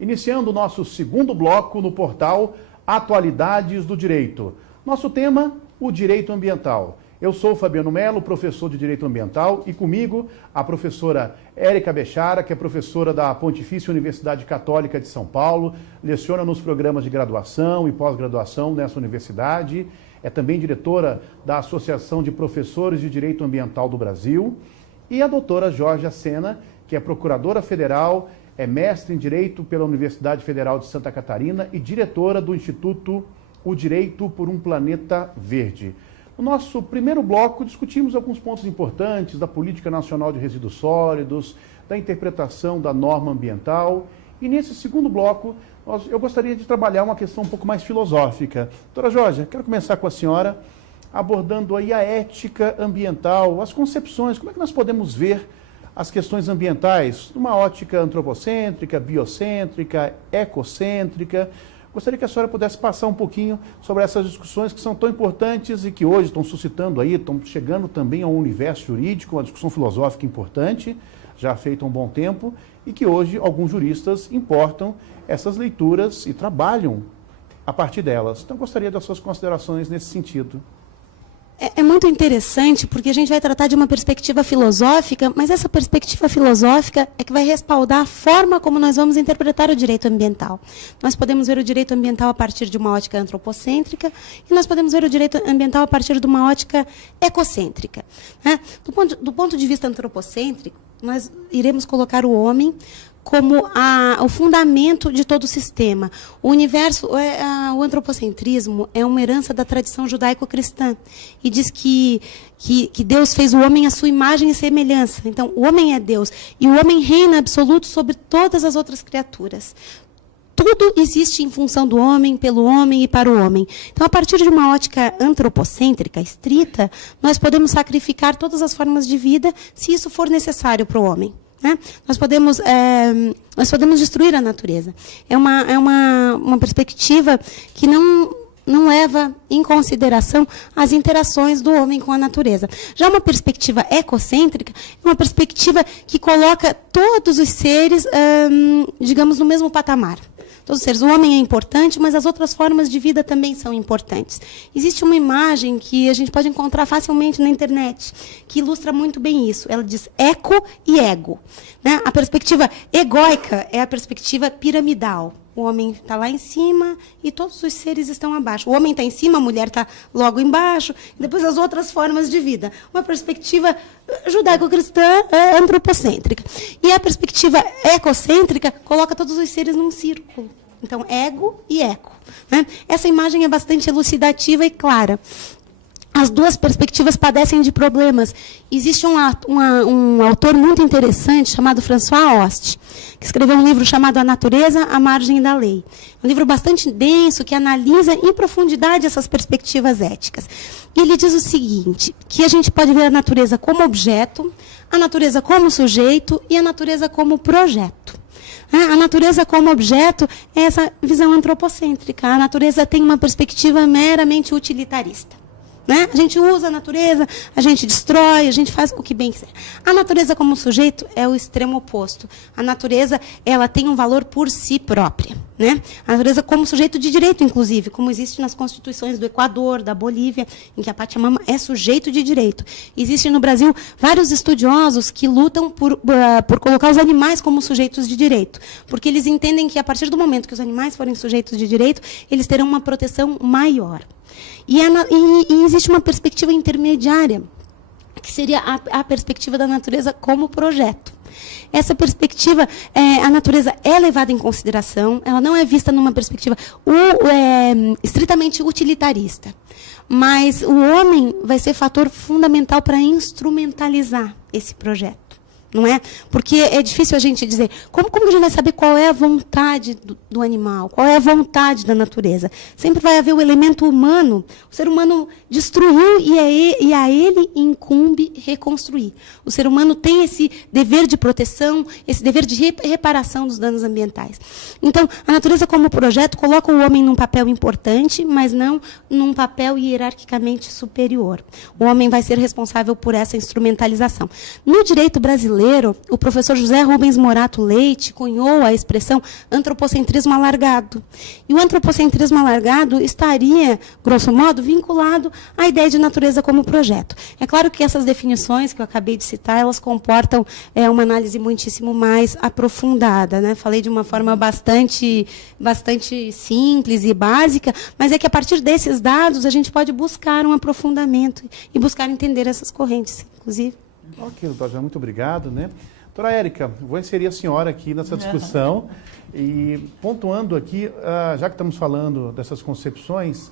iniciando o nosso segundo bloco no portal Atualidades do Direito. Nosso tema, o direito ambiental. Eu sou Fabiano Melo, professor de Direito Ambiental, e comigo a professora Érica Bechara, que é professora da Pontifícia Universidade Católica de São Paulo, leciona nos programas de graduação e pós-graduação nessa universidade, é também diretora da Associação de Professores de Direito Ambiental do Brasil, e a doutora Georgia Sena, que é procuradora federal, é mestre em Direito pela Universidade Federal de Santa Catarina e diretora do Instituto O Direito por um Planeta Verde. No nosso primeiro bloco, discutimos alguns pontos importantes da Política Nacional de Resíduos Sólidos, da interpretação da norma ambiental. E nesse segundo bloco, eu gostaria de trabalhar uma questão um pouco mais filosófica. Doutora Jorge, quero começar com a senhora, abordando aí a ética ambiental, as concepções, como é que nós podemos ver as questões ambientais, numa ótica antropocêntrica, biocêntrica, ecocêntrica. Gostaria que a senhora pudesse passar um pouquinho sobre essas discussões que são tão importantes e que hoje estão suscitando aí, estão chegando também ao universo jurídico, uma discussão filosófica importante, já feita há um bom tempo, e que hoje alguns juristas importam essas leituras e trabalham a partir delas. Então, gostaria das suas considerações nesse sentido. É muito interessante, porque a gente vai tratar de uma perspectiva filosófica, mas essa perspectiva filosófica é que vai respaldar a forma como nós vamos interpretar o direito ambiental. Nós podemos ver o direito ambiental a partir de uma ótica antropocêntrica e nós podemos ver o direito ambiental a partir de uma ótica ecocêntrica, né? Do ponto de vista antropocêntrico, nós iremos colocar o homem como o fundamento de todo o sistema. O universo, o antropocentrismo é uma herança da tradição judaico-cristã e diz que Deus fez o homem à sua imagem e semelhança. Então, o homem é Deus e o homem reina absoluto sobre todas as outras criaturas. Tudo existe em função do homem, pelo homem e para o homem. Então, a partir de uma ótica antropocêntrica, estrita, nós podemos sacrificar todas as formas de vida se isso for necessário para o homem. Né? Nós podemos destruir a natureza. É uma perspectiva que não leva em consideração as interações do homem com a natureza. Já uma perspectiva ecocêntrica é uma perspectiva que coloca todos os seres, digamos, no mesmo patamar. Todos os seres, o homem é importante, mas as outras formas de vida também são importantes. Existe uma imagem que a gente pode encontrar facilmente na internet, que ilustra muito bem isso. Ela diz eco e ego. Né? A perspectiva egóica é a perspectiva piramidal. O homem está lá em cima e todos os seres estão abaixo. O homem está em cima, a mulher está logo embaixo, e depois as outras formas de vida. Uma perspectiva judaico-cristã antropocêntrica. E a perspectiva ecocêntrica coloca todos os seres num círculo. Então, ego e eco. Né? Essa imagem é bastante elucidativa e clara. As duas perspectivas padecem de problemas. Existe um autor muito interessante chamado François Hoste, que escreveu um livro chamado A Natureza à Margem da Lei. Um livro bastante denso que analisa em profundidade essas perspectivas éticas. E ele diz o seguinte, que a gente pode ver a natureza como objeto, a natureza como sujeito e a natureza como projeto. A natureza como objeto é essa visão antropocêntrica. A natureza tem uma perspectiva meramente utilitarista. Né? A gente usa a natureza, a gente destrói, a gente faz o que bem quiser. A natureza como sujeito é o extremo oposto. A natureza, ela tem um valor por si própria. Né? A natureza como sujeito de direito, inclusive, como existe nas constituições do Equador, da Bolívia, em que a Pachamama é sujeito de direito. Existem no Brasil vários estudiosos que lutam por colocar os animais como sujeitos de direito, porque eles entendem que, a partir do momento que os animais forem sujeitos de direito, eles terão uma proteção maior. E existe uma perspectiva intermediária, que seria a perspectiva da natureza como projeto. Essa perspectiva, a natureza é levada em consideração, ela não é vista numa perspectiva estritamente utilitarista. Mas o homem vai ser fator fundamental para instrumentalizar esse projeto. Não é? Porque é difícil a gente dizer, como a gente vai saber qual é a vontade do animal, qual é a vontade da natureza? Sempre vai haver o elemento humano, o ser humano destruiu e a ele incumbe reconstruir. O ser humano tem esse dever de proteção, esse dever de reparação dos danos ambientais. Então, a natureza como projeto coloca o homem num papel importante, mas não num papel hierarquicamente superior. O homem vai ser responsável por essa instrumentalização. No direito brasileiro, brasileiro, o professor José Rubens Morato Leite cunhou a expressão antropocentrismo alargado. E o antropocentrismo alargado estaria, grosso modo, vinculado à ideia de natureza como projeto. É claro que essas definições que eu acabei de citar, elas comportam uma análise muitíssimo mais aprofundada, né? Falei de uma forma bastante simples e básica, mas é que a partir desses dados a gente pode buscar um aprofundamento e buscar entender essas correntes, inclusive. Ok, doutora, muito obrigado, né? Doutora Érica, vou inserir a senhora aqui nessa discussão e pontuando aqui, já que estamos falando dessas concepções,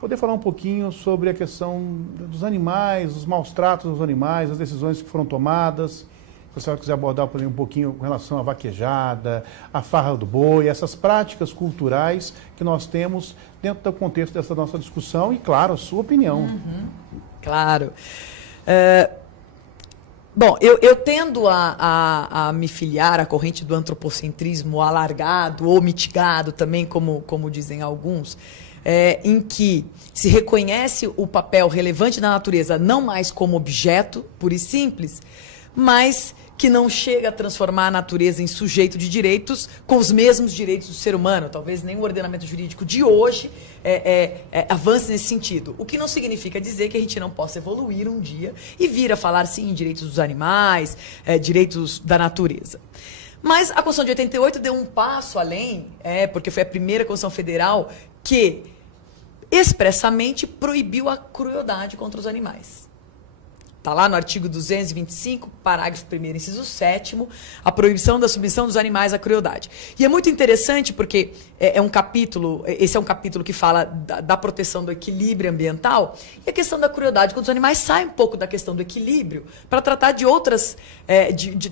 poder falar um pouquinho sobre a questão dos animais, os maus tratos aos animais, as decisões que foram tomadas. Se a senhora quiser abordar um pouquinho com relação à vaquejada, à farra do boi, essas práticas culturais que nós temos dentro do contexto dessa nossa discussão e, claro, a sua opinião. Claro. Bom, eu tendo a me filiar à corrente do antropocentrismo alargado ou mitigado também, como dizem alguns, em que se reconhece o papel relevante da natureza não mais como objeto, puro e simples, mas que não chega a transformar a natureza em sujeito de direitos com os mesmos direitos do ser humano. Talvez nem o ordenamento jurídico de hoje avance nesse sentido. O que não significa dizer que a gente não possa evoluir um dia e vir a falar, sim, em direitos dos animais, direitos da natureza. Mas a Constituição de 88 deu um passo além, porque foi a primeira Constituição Federal que expressamente proibiu a crueldade contra os animais. Está lá no artigo 225, parágrafo 1º, inciso 7º, a proibição da submissão dos animais à crueldade. E é muito interessante porque esse é um capítulo que fala da proteção do equilíbrio ambiental, e a questão da crueldade contra os animais sai um pouco da questão do equilíbrio para tratar de outras,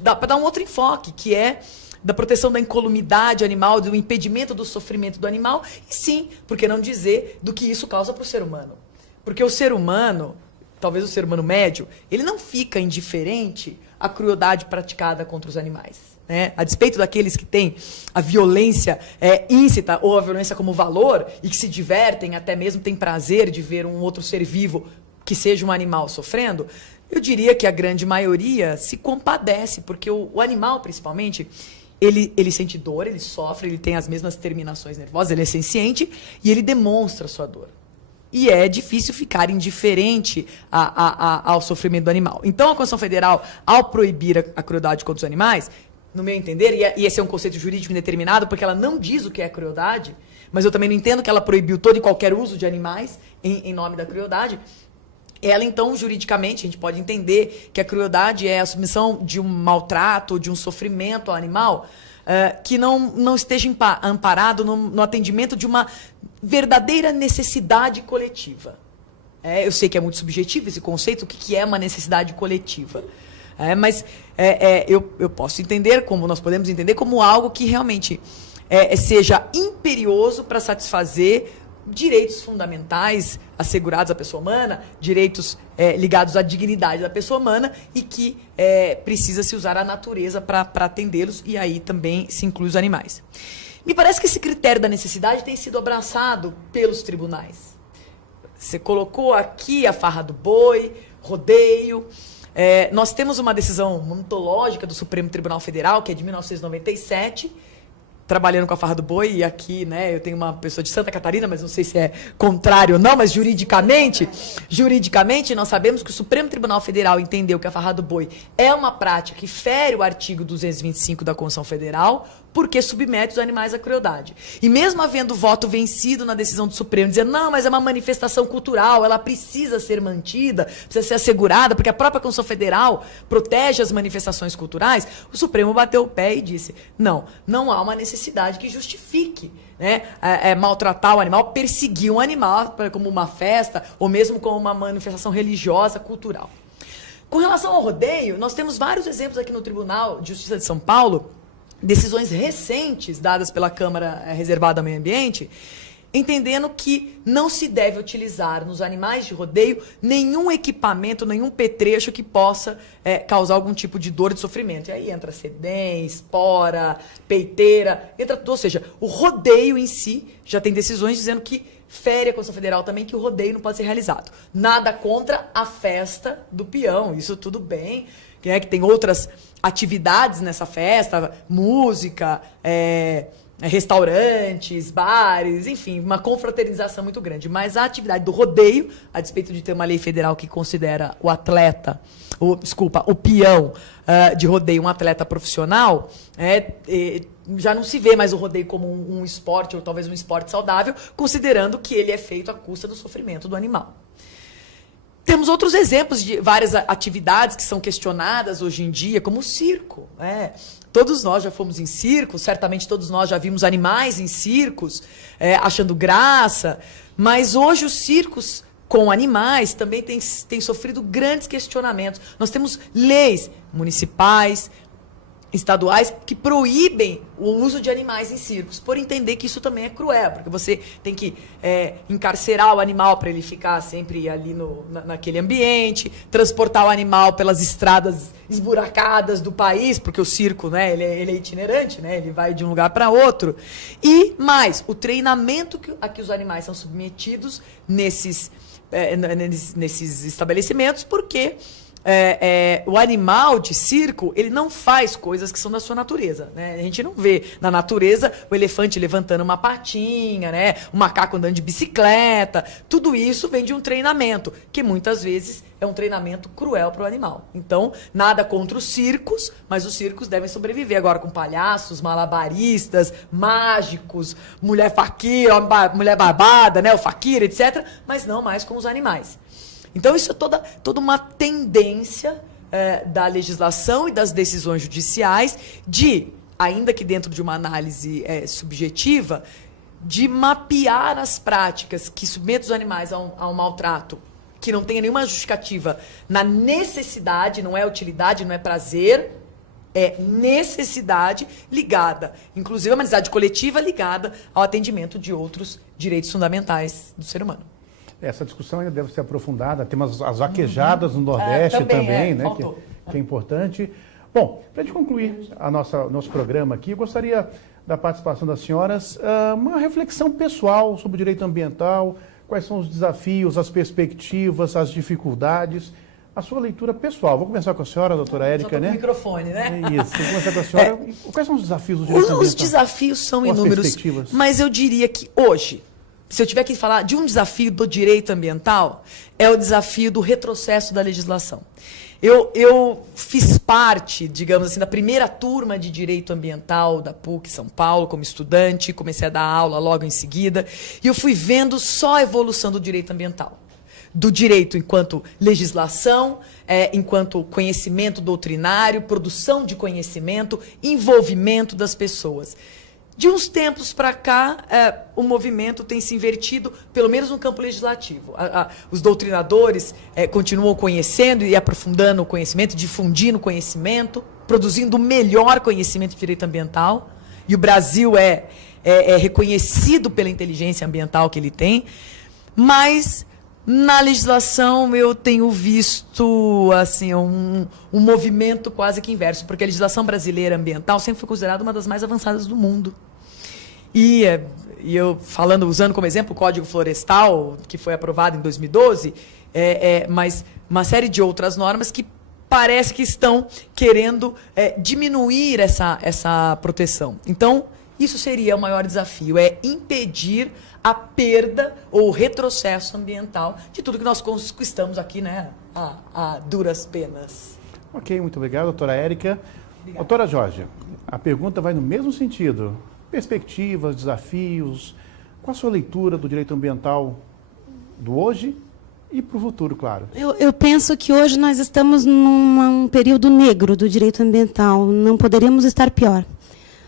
para dar um outro enfoque, que é da proteção da incolumidade animal, do impedimento do sofrimento do animal, e sim, por que não dizer, do que isso causa para o ser humano. Porque o ser humano, talvez o ser humano médio, ele não fica indiferente à crueldade praticada contra os animais, né? A despeito daqueles que têm a violência íncita ou a violência como valor e que se divertem, até mesmo têm prazer de ver um outro ser vivo que seja um animal sofrendo, eu diria que a grande maioria se compadece, porque o animal, principalmente, ele sente dor, ele sofre, ele tem as mesmas terminações nervosas, ele é senciente e ele demonstra a sua dor. E é difícil ficar indiferente ao sofrimento do animal. Então, a Constituição Federal, ao proibir a crueldade contra os animais, no meu entender, e esse é um conceito jurídico indeterminado, porque ela não diz o que é crueldade, mas eu também não entendo que ela proibiu todo e qualquer uso de animais em nome da crueldade. Ela, então, juridicamente, a gente pode entender que a crueldade é a submissão de um maltrato, de um sofrimento ao animal, que não esteja amparado no atendimento de uma verdadeira necessidade coletiva. Eu sei que é muito subjetivo esse conceito, o que é uma necessidade coletiva. Mas eu posso entender, como nós podemos entender, como algo que realmente seja imperioso para satisfazer direitos fundamentais assegurados à pessoa humana, direitos ligados à dignidade da pessoa humana e que precisa se usar a natureza para atendê-los, e aí também se inclui os animais. Me parece que esse critério da necessidade tem sido abraçado pelos tribunais. Você colocou aqui a farra do boi, rodeio. Nós temos uma decisão ontológica do Supremo Tribunal Federal, que é de 1997, trabalhando com a farra do boi, e aqui, né, eu tenho uma pessoa de Santa Catarina, mas não sei se é contrário ou não, mas juridicamente nós sabemos que o Supremo Tribunal Federal entendeu que a farra do boi é uma prática que fere o artigo 225 da Constituição Federal, porque submete os animais à crueldade. E mesmo havendo voto vencido na decisão do Supremo, dizendo, não, mas é uma manifestação cultural, ela precisa ser mantida, precisa ser assegurada, porque a própria Constituição Federal protege as manifestações culturais, o Supremo bateu o pé e disse, não há uma necessidade que justifique, né, maltratar o animal, perseguir um animal como uma festa, ou mesmo como uma manifestação religiosa, cultural. Com relação ao rodeio, nós temos vários exemplos aqui no Tribunal de Justiça de São Paulo, decisões recentes dadas pela Câmara Reservada ao Meio Ambiente, entendendo que não se deve utilizar nos animais de rodeio nenhum equipamento, nenhum petrecho que possa causar algum tipo de dor, de sofrimento. E aí entra sedém, espora, peiteira, ou seja, o rodeio em si já tem decisões dizendo que fere a Constituição Federal também, que o rodeio não pode ser realizado. Nada contra a festa do peão, isso tudo bem, que tem outras atividades nessa festa, música, restaurantes, bares, enfim, uma confraternização muito grande. Mas a atividade do rodeio, a despeito de ter uma lei federal que considera o atleta, o peão de rodeio um atleta profissional, já não se vê mais o rodeio como um esporte, ou talvez um esporte saudável, considerando que ele é feito à custa do sofrimento do animal. Temos outros exemplos de várias atividades que são questionadas hoje em dia, como o circo. Todos nós já fomos em circos, certamente todos nós já vimos animais em circos, achando graça, mas hoje os circos com animais também têm sofrido grandes questionamentos. Nós temos leis municipais, estaduais, que proíbem o uso de animais em circos, por entender que isso também é cruel, porque você tem que encarcerar o animal para ele ficar sempre ali naquele ambiente, transportar o animal pelas estradas esburacadas do país, porque o circo, né, ele é itinerante, né, ele vai de um lugar para outro. E mais, o treinamento a que os animais são submetidos nesses estabelecimentos, porque o animal de circo, ele não faz coisas que são da sua natureza, né? A gente não vê na natureza o elefante levantando uma patinha, né? O macaco andando de bicicleta. Tudo isso vem de um treinamento, que muitas vezes é um treinamento cruel para o animal. Então, nada contra os circos, mas os circos devem sobreviver agora com palhaços, malabaristas, mágicos, mulher faquira, mulher barbada, né? O faquira, etc., mas não mais com os animais. Então, isso é toda uma tendência da legislação e das decisões judiciais de, ainda que dentro de uma análise subjetiva, de mapear as práticas que submetem os animais a um maltrato que não tenha nenhuma justificativa na necessidade, não é utilidade, não é prazer, é necessidade ligada, inclusive a uma necessidade coletiva ligada ao atendimento de outros direitos fundamentais do ser humano. Essa discussão ainda deve ser aprofundada. Temos as vaquejadas no Nordeste também, né, que é importante. Bom, para a gente concluir nosso programa aqui, eu gostaria da participação das senhoras, uma reflexão pessoal sobre o direito ambiental, quais são os desafios, as perspectivas, as dificuldades, a sua leitura pessoal. Vou começar com a senhora, doutora Érica, né? Com o microfone, né? Isso, vou começar com a senhora. Quais são os desafios do direito ambiental? Os desafios são inúmeros, mas eu diria que hoje, se eu tiver que falar de um desafio do direito ambiental, é o desafio do retrocesso da legislação. Eu fiz parte, digamos assim, da primeira turma de direito ambiental da PUC São Paulo, como estudante, comecei a dar aula logo em seguida, e eu fui vendo só a evolução do direito ambiental. Do direito enquanto legislação, enquanto conhecimento doutrinário, produção de conhecimento, envolvimento das pessoas. De uns tempos para cá, o movimento tem se invertido, pelo menos no campo legislativo. Os doutrinadores continuam conhecendo e aprofundando o conhecimento, difundindo o conhecimento, produzindo o melhor conhecimento de direito ambiental. E o Brasil é reconhecido pela inteligência ambiental que ele tem. Mas, na legislação, eu tenho visto assim, um movimento quase que inverso, porque a legislação brasileira ambiental sempre foi considerada uma das mais avançadas do mundo. E eu usando como exemplo o Código Florestal, que foi aprovado em 2012, mas uma série de outras normas que parece que estão querendo diminuir essa proteção. Então, isso seria o maior desafio, impedir a perda ou o retrocesso ambiental de tudo que nós conquistamos aqui, né, a duras penas. Ok, muito obrigado, doutora Érica. Obrigada. Doutora Georgia, a pergunta vai no mesmo sentido. Perspectivas, desafios, qual a sua leitura do direito ambiental do hoje e para o futuro, claro? Eu penso que hoje nós estamos num período negro do direito ambiental, não poderíamos estar pior.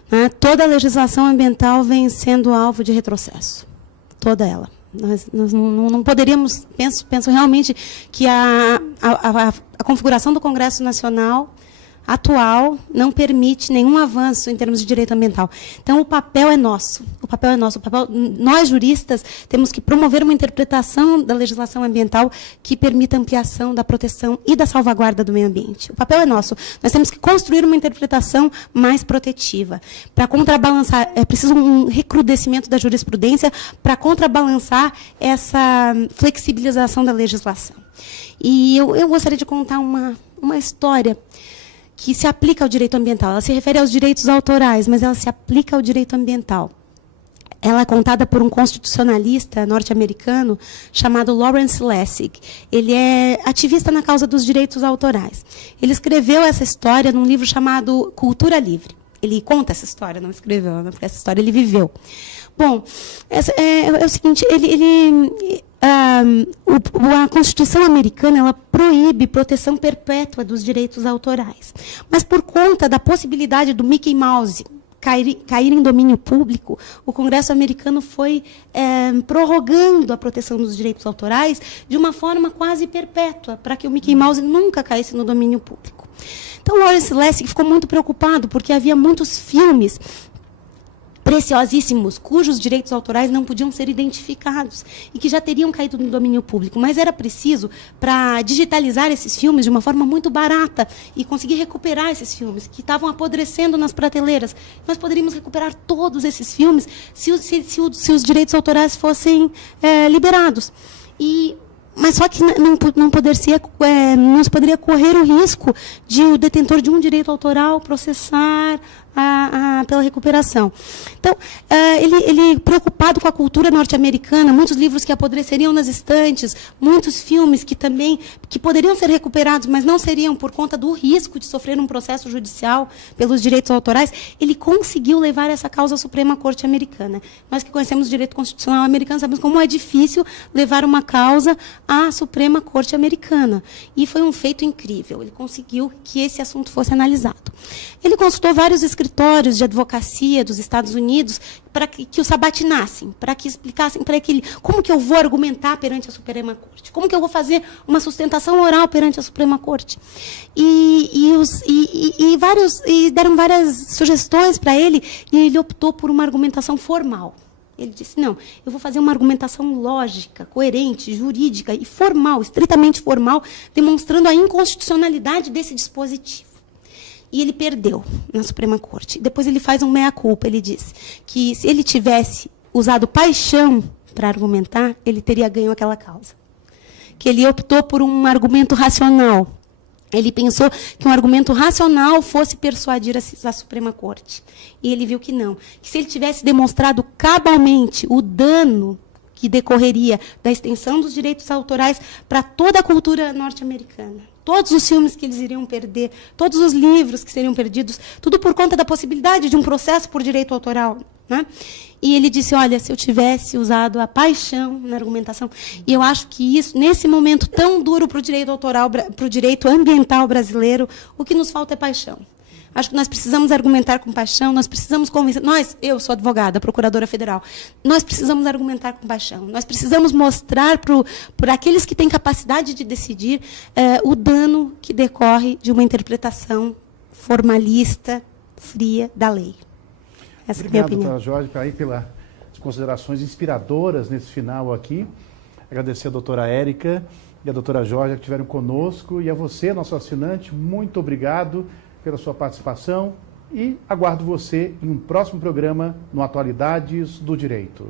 Né? Toda a legislação ambiental vem sendo alvo de retrocesso, toda ela. Nós não poderíamos, penso realmente que a configuração do Congresso Nacional atual não permite nenhum avanço em termos de direito ambiental. Então, o papel é nosso. Nós, juristas, temos que promover uma interpretação da legislação ambiental que permita a ampliação da proteção e da salvaguarda do meio ambiente. O papel é nosso. Nós temos que construir uma interpretação mais protetiva. Para contrabalançar, é preciso um recrudescimento da jurisprudência para contrabalançar essa flexibilização da legislação. E eu gostaria de contar uma história que se aplica ao direito ambiental. Ela se refere aos direitos autorais, mas ela se aplica ao direito ambiental. Ela é contada por um constitucionalista norte-americano chamado Lawrence Lessig. Ele é ativista na causa dos direitos autorais. Ele escreveu essa história num livro chamado Cultura Livre. Ele conta essa história, não escreveu, né? Porque essa história ele viveu. Bom, é o seguinte, a Constituição americana ela proíbe proteção perpétua dos direitos autorais. Mas por conta da possibilidade do Mickey Mouse cair em domínio público, o Congresso americano foi prorrogando a proteção dos direitos autorais de uma forma quase perpétua, para que o Mickey Mouse nunca caísse no domínio público. Então, Lawrence Lessig ficou muito preocupado, porque havia muitos filmes preciosíssimos, cujos direitos autorais não podiam ser identificados e que já teriam caído no domínio público. Mas era preciso, para digitalizar esses filmes de uma forma muito barata e conseguir recuperar esses filmes que estavam apodrecendo nas prateleiras. Nós poderíamos recuperar todos esses filmes se os direitos autorais fossem liberados. Mas só que não se poderia correr o risco de o detentor de um direito autoral processar pela recuperação. Então, ele preocupado com a cultura norte-americana, muitos livros que apodreceriam nas estantes, muitos filmes que poderiam ser recuperados, mas não seriam por conta do risco de sofrer um processo judicial pelos direitos autorais, ele conseguiu levar essa causa à Suprema Corte Americana. Nós que conhecemos o direito constitucional americano sabemos como é difícil levar uma causa à Suprema Corte Americana. E foi um feito incrível. Ele conseguiu que esse assunto fosse analisado. Ele consultou vários escritórios de advocacia dos Estados Unidos para que o sabatinassem, para que explicassem para ele como que eu vou argumentar perante a Suprema Corte, como que eu vou fazer uma sustentação oral perante a Suprema Corte. E deram várias sugestões para ele, e ele optou por uma argumentação formal. Ele disse, não, eu vou fazer uma argumentação lógica, coerente, jurídica e formal, estritamente formal, demonstrando a inconstitucionalidade desse dispositivo. E ele perdeu na Suprema Corte. Depois ele faz um meia-culpa. Ele diz que se ele tivesse usado paixão para argumentar, ele teria ganho aquela causa. Que ele optou por um argumento racional. Ele pensou que um argumento racional fosse persuadir a Suprema Corte. E ele viu que não. Que se ele tivesse demonstrado cabalmente o dano que decorreria da extensão dos direitos autorais para toda a cultura norte-americana, todos os filmes que eles iriam perder, todos os livros que seriam perdidos, tudo por conta da possibilidade de um processo por direito autoral, né? E ele disse, olha, se eu tivesse usado a paixão na argumentação, e eu acho que isso, nesse momento tão duro para o direito autoral, para o direito ambiental brasileiro, o que nos falta é paixão. Acho que nós precisamos argumentar com paixão, nós precisamos convencer. Eu sou advogada, procuradora federal, nós precisamos argumentar com paixão. Nós precisamos mostrar para aqueles que têm capacidade de decidir o dano que decorre de uma interpretação formalista, fria da lei. Essa é a minha opinião. Obrigado, doutora Jorge, pelas considerações inspiradoras nesse final aqui. Agradecer a doutora Érica e a doutora Jorge que estiveram conosco. E a você, nosso assinante, muito obrigado pela sua participação e aguardo você em um próximo programa no Atualidades do Direito.